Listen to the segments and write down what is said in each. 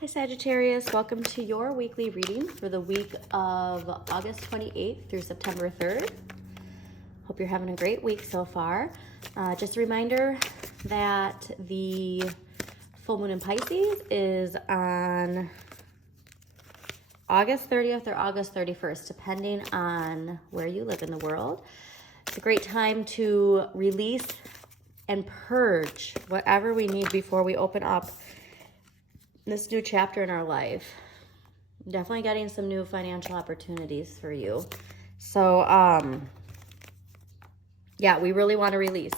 Hi Sagittarius, welcome to your weekly reading for the week of August 28th through September 3rd. Hope you're having a great week so far. Just a reminder that the full moon in Pisces is on August 30th or August 31st, depending on where you live in the world. It's a great time to release and purge whatever we need before we open up this new chapter in our life. Definitely getting some new financial opportunities for you. So, yeah, we really want to release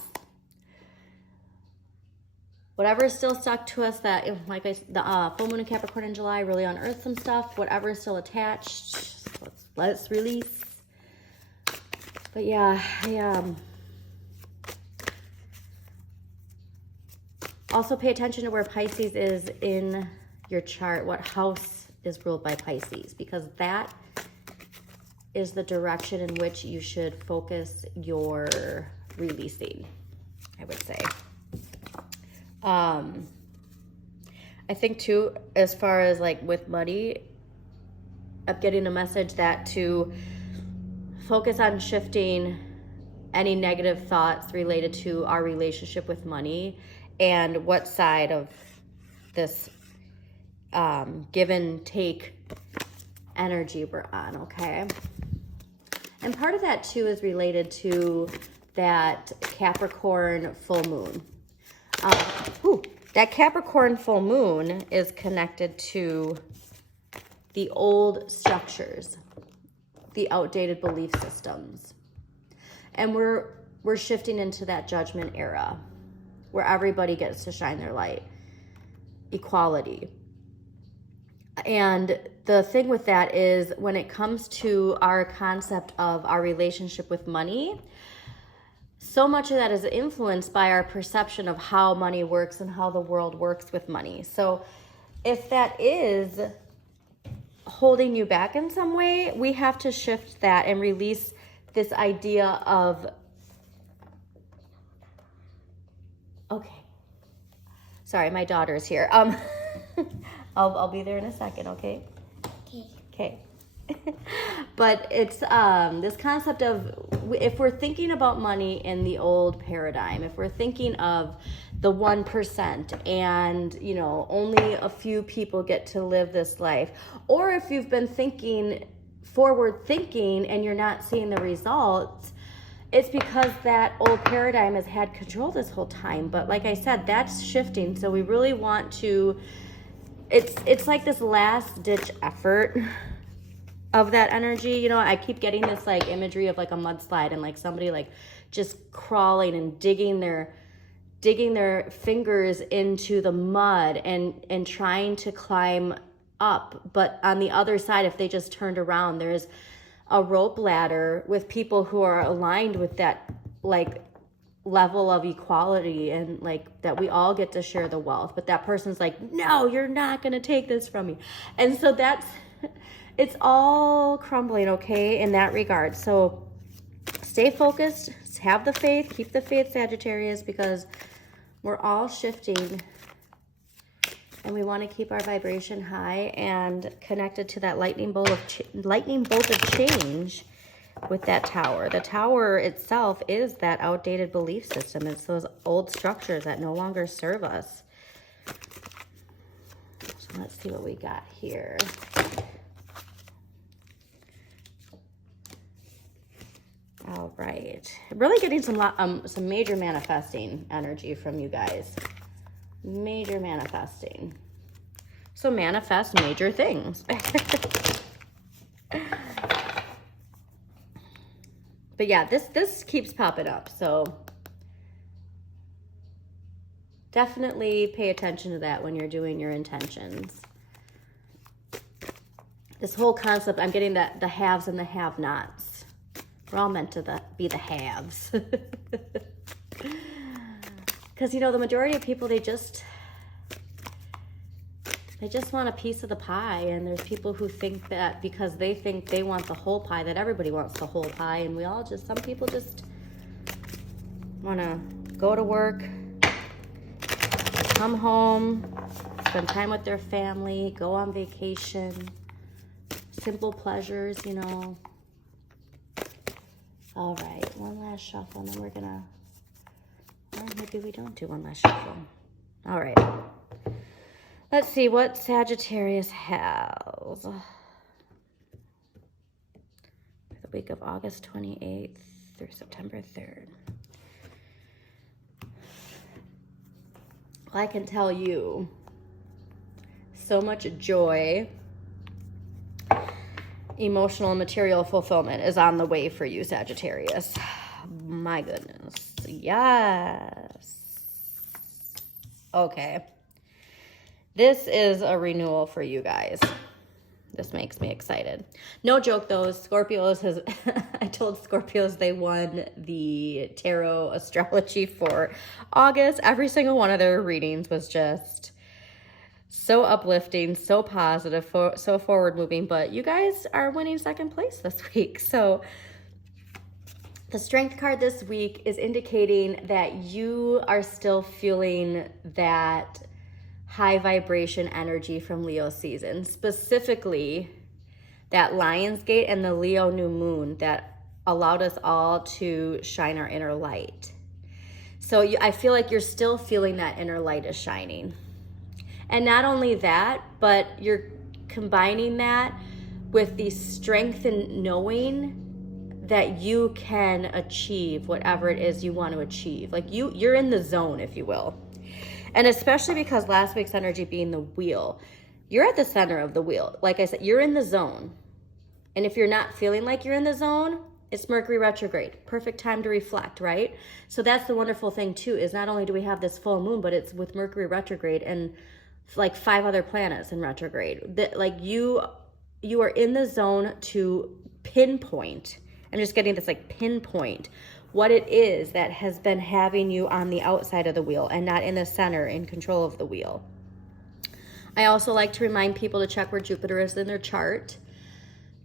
whatever is still stuck to us. That, like the full moon in Capricorn in July really unearthed some stuff. Whatever is still attached, let's release. But yeah, also pay attention to where Pisces is in your chart, what house is ruled by Pisces, because that is the direction in which you should focus your releasing, I would say. I think too, as far as like with money, I'm getting a message that to focus on shifting any negative thoughts related to our relationship with money and what side of this give and take energy we're on, okay? And part of that too is related to that Capricorn full moon. That Capricorn full moon is connected to the old structures, the outdated belief systems. And we're shifting into that judgment era where everybody gets to shine their light. Equality. And the thing with that is when it comes to our concept of our relationship with money, so much of that is influenced by our perception of how money works and how the world works with money. So if that is holding you back in some way, we have to shift that and release this idea of, okay, sorry, my daughter's here. I'll be there in a second, okay? Okay. But it's this concept of, if we're thinking about money in the old paradigm, if we're thinking of the 1% and, you know, only a few people get to live this life, or if you've been thinking forward thinking and you're not seeing the results, it's because that old paradigm has had control this whole time. But like I said, that's shifting. So we really want to, it's like this last ditch effort of that energy. You know, I keep getting this like imagery of like a mudslide and like somebody like just crawling and digging their fingers into the mud and trying to climb up. But on the other side, if they just turned around, there's a rope ladder with people who are aligned with that like level of equality and like that we all get to share the wealth. But that person's like, no, you're not going to take this from me. And so it's all crumbling, okay, in that regard. So stay focused, have the faith, keep the faith, Sagittarius, because we're all shifting and we want to keep our vibration high and connected to that lightning bolt of change with that tower. The tower itself is that outdated belief system. It's those old structures that no longer serve us. So let's see what we got here. All right. Really getting some major manifesting energy from you guys. Major manifesting. So manifest major things. But yeah, this keeps popping up. So definitely pay attention to that when you're doing your intentions. This whole concept, I'm getting that the haves and the have-nots. We're all meant to be the haves. Because, you know, the majority of people, they just want a piece of the pie. And there's people who think that because they think they want the whole pie, that everybody wants the whole pie. And some people just want to go to work, come home, spend time with their family, go on vacation, simple pleasures, you know. All right, one last shuffle, and then we're gonna, or maybe we don't do one last shuffle. All right. Let's see what Sagittarius has for the week of August 28th through September 3rd. Well, I can tell you so much joy, emotional and material fulfillment is on the way for you, Sagittarius. My goodness. Yes. Okay. This is a renewal for you guys. This makes me excited. No joke though, Scorpios I told Scorpios they won the tarot astrology for August. Every single one of their readings was just so uplifting, so positive, so forward moving, but you guys are winning second place this week. So the Strength card this week is indicating that you are still feeling that high vibration energy from Leo season, specifically that Lionsgate and the Leo new moon that allowed us all to shine our inner light. So I feel like you're still feeling that inner light is shining. And not only that, but you're combining that with the strength in knowing that you can achieve whatever it is you want to achieve. Like you're in the zone, if you will. And especially because last week's energy being the wheel, you're at the center of the wheel. Like I said, you're in the zone. And if you're not feeling like you're in the zone, it's Mercury retrograde. Perfect time to reflect, right? So that's the wonderful thing too, is not only do we have this full moon, but it's with Mercury retrograde and like 5 other planets in retrograde. That like you are in the zone to pinpoint. I'm just getting this like pinpoint what it is that has been having you on the outside of the wheel and not in the center in control of the wheel. I also like to remind people to check where Jupiter is in their chart.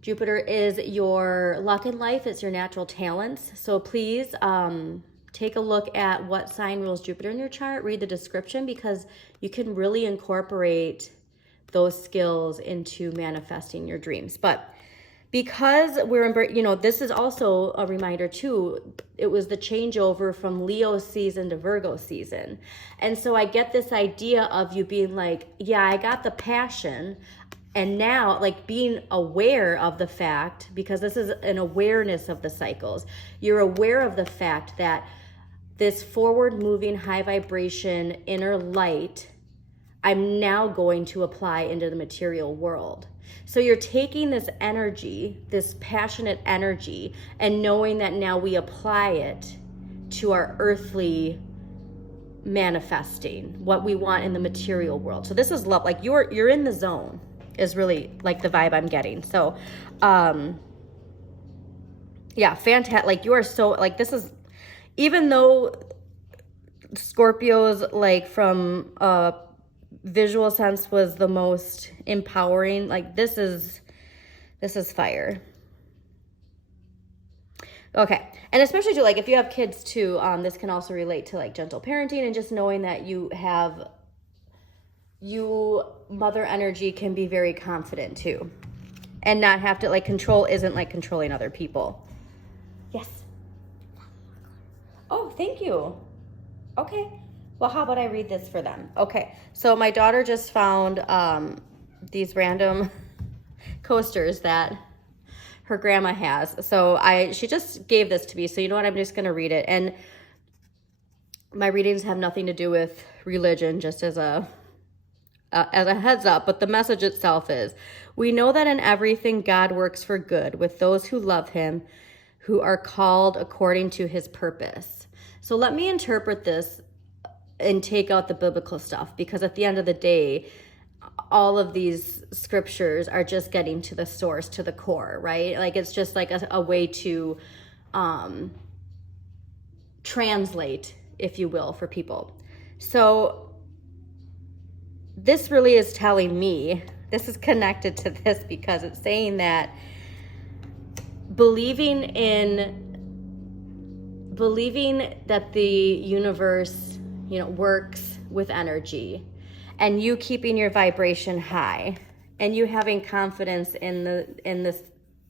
Jupiter is your luck in life. It's your natural talents. So please take a look at what sign rules Jupiter in your chart. Read the description because you can really incorporate those skills into manifesting your dreams. But because this is also a reminder too, it was the changeover from Leo season to Virgo season. And so I get this idea of you being like, yeah, I got the passion. And now like being aware of the fact, because this is an awareness of the cycles, you're aware of the fact that this forward moving high vibration inner light, I'm now going to apply into the material world. So you're taking this energy, this passionate energy, and knowing that now we apply it to our earthly manifesting, what we want in the material world. So this is love, like you're in the zone is really like the vibe I'm getting. So yeah, fantastic. Like you are so like, this is, even though Scorpios like from visual sense was the most empowering, like this is fire. Okay. And especially too, like if you have kids too, this can also relate to like gentle parenting and just knowing that mother energy can be very confident too and not have to like control isn't like controlling other people. Yes. Oh, thank you. Okay. Well, how about I read this for them? Okay, so my daughter just found these random coasters that her grandma has. So she just gave this to me. So you know what? I'm just going to read it. And my readings have nothing to do with religion, just as a heads up. But the message itself is, we know that in everything God works for good with those who love him, who are called according to his purpose. So let me interpret this and take out the biblical stuff, because at the end of the day, all of these scriptures are just getting to the source, to the core, right? Like it's just like a way to translate, if you will, for people. So this really is telling me, this is connected to this because it's saying that believing that the universe works with energy, and you keeping your vibration high, and you having confidence in this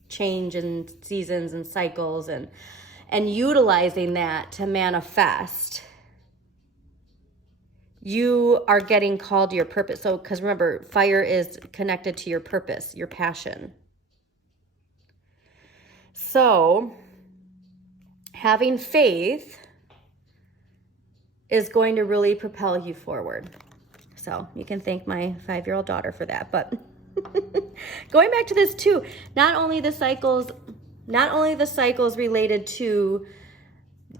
change in seasons and cycles, and utilizing that to manifest, you are getting called to your purpose. So, because remember, fire is connected to your purpose, your passion. So, having faith is going to really propel you forward. So, you can thank my 5-year-old daughter for that. But going back to this too, not only the cycles related to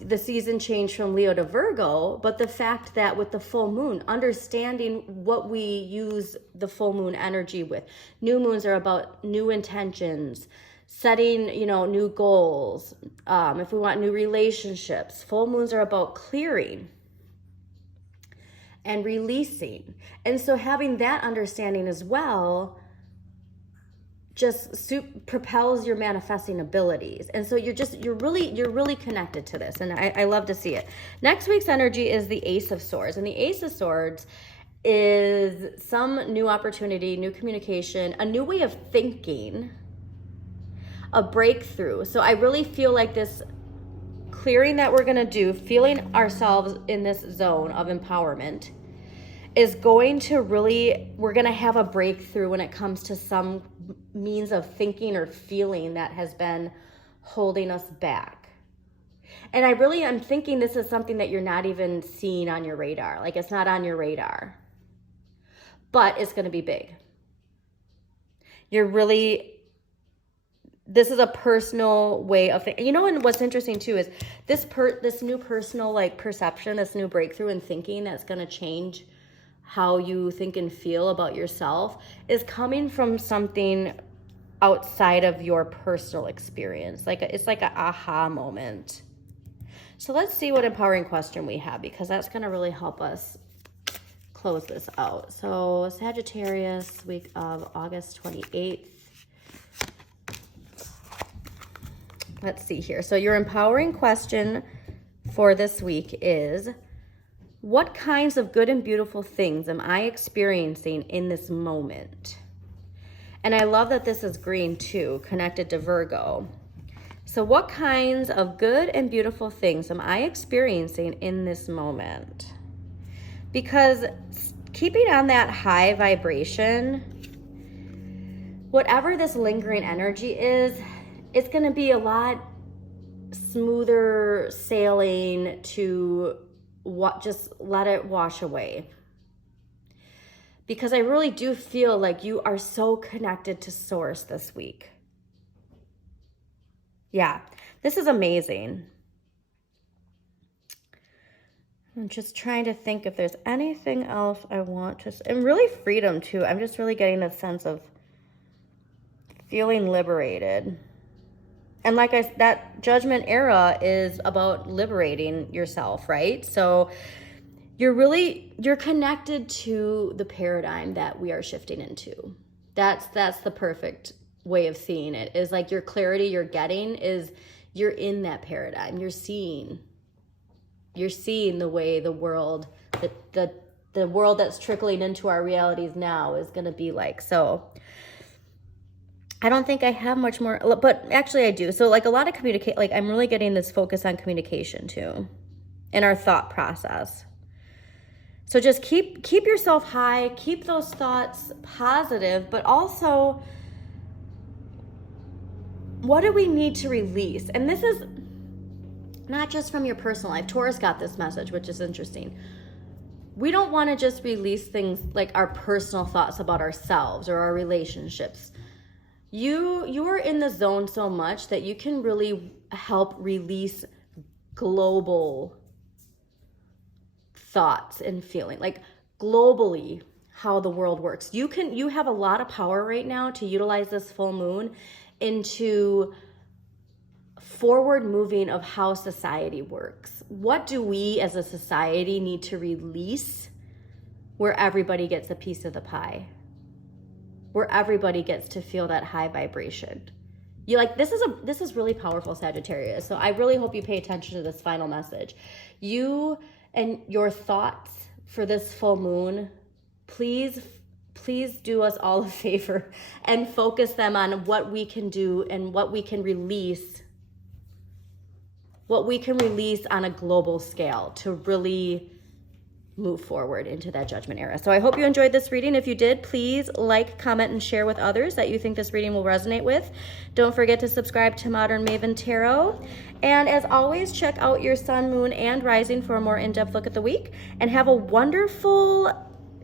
the season change from Leo to Virgo, but the fact that with the full moon, understanding what we use the full moon energy with. New moons are about new intentions, setting, new goals. If we want new relationships, full moons are about clearing and releasing. And so having that understanding as well just propels your manifesting abilities. And so you're really connected to this. And I love to see it. Next week's energy is the Ace of Swords. And the Ace of Swords is some new opportunity, new communication, a new way of thinking, a breakthrough. So I really feel like this clearing that we're going to do, feeling ourselves in this zone of empowerment, is going to we're going to have a breakthrough when it comes to some means of thinking or feeling that has been holding us back. And I'm thinking this is something that you're not even seeing on your radar. Like, it's not on your radar, but it's going to be big. This is a personal way of thinking. And what's interesting too is this new personal perception, this new breakthrough in thinking that's going to change how you think and feel about yourself is coming from something outside of your personal experience. It's like an aha moment. So let's see what empowering question we have, because that's going to really help us close this out. So Sagittarius, week of August 28th. Let's see here. So your empowering question for this week is, what kinds of good and beautiful things am I experiencing in this moment? And I love that this is green too, connected to Virgo. So what kinds of good and beautiful things am I experiencing in this moment? Because keeping on that high vibration, whatever this lingering energy is, it's going to be a lot smoother sailing to just let it wash away. Because I really do feel like you are so connected to Source this week. Yeah, this is amazing. I'm just trying to think if there's anything else I want to say. And really freedom too. I'm just really getting a sense of feeling liberated. And that judgment era is about liberating yourself, right? So you're connected to the paradigm that we are shifting into. That's the perfect way of seeing it, is like your clarity you're getting is you're in that paradigm. You're seeing the way the world, the world that's trickling into our realities now is going to be like. So I don't think I have much more, but actually I do. So a lot of I'm really getting this focus on communication too, in our thought process. So just keep yourself high, keep those thoughts positive, but also, what do we need to release? And this is not just from your personal life. Taurus got this message, which is interesting. We don't want to just release things like our personal thoughts about ourselves or our relationships. You are in the zone so much that you can really help release global thoughts and feeling, like globally how the world works. You have a lot of power right now to utilize this full moon into forward moving of how society works. What do we as a society need to release where everybody gets a piece of the pie? Where everybody gets to feel that high vibration. This is really powerful, Sagittarius. So I really hope you pay attention to this final message. You and your thoughts for this full moon, please do us all a favor and focus them on what we can do and what we can release on a global scale to really move forward into that judgment era. So I hope you enjoyed this reading. If you did, please like, comment, and share with others that you think this reading will resonate with. Don't forget to subscribe to Modern Maven Tarot. And as always, check out your sun, moon, and rising for a more in-depth look at the week. And have a wonderful,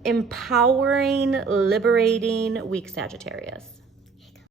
empowering, liberating week, Sagittarius.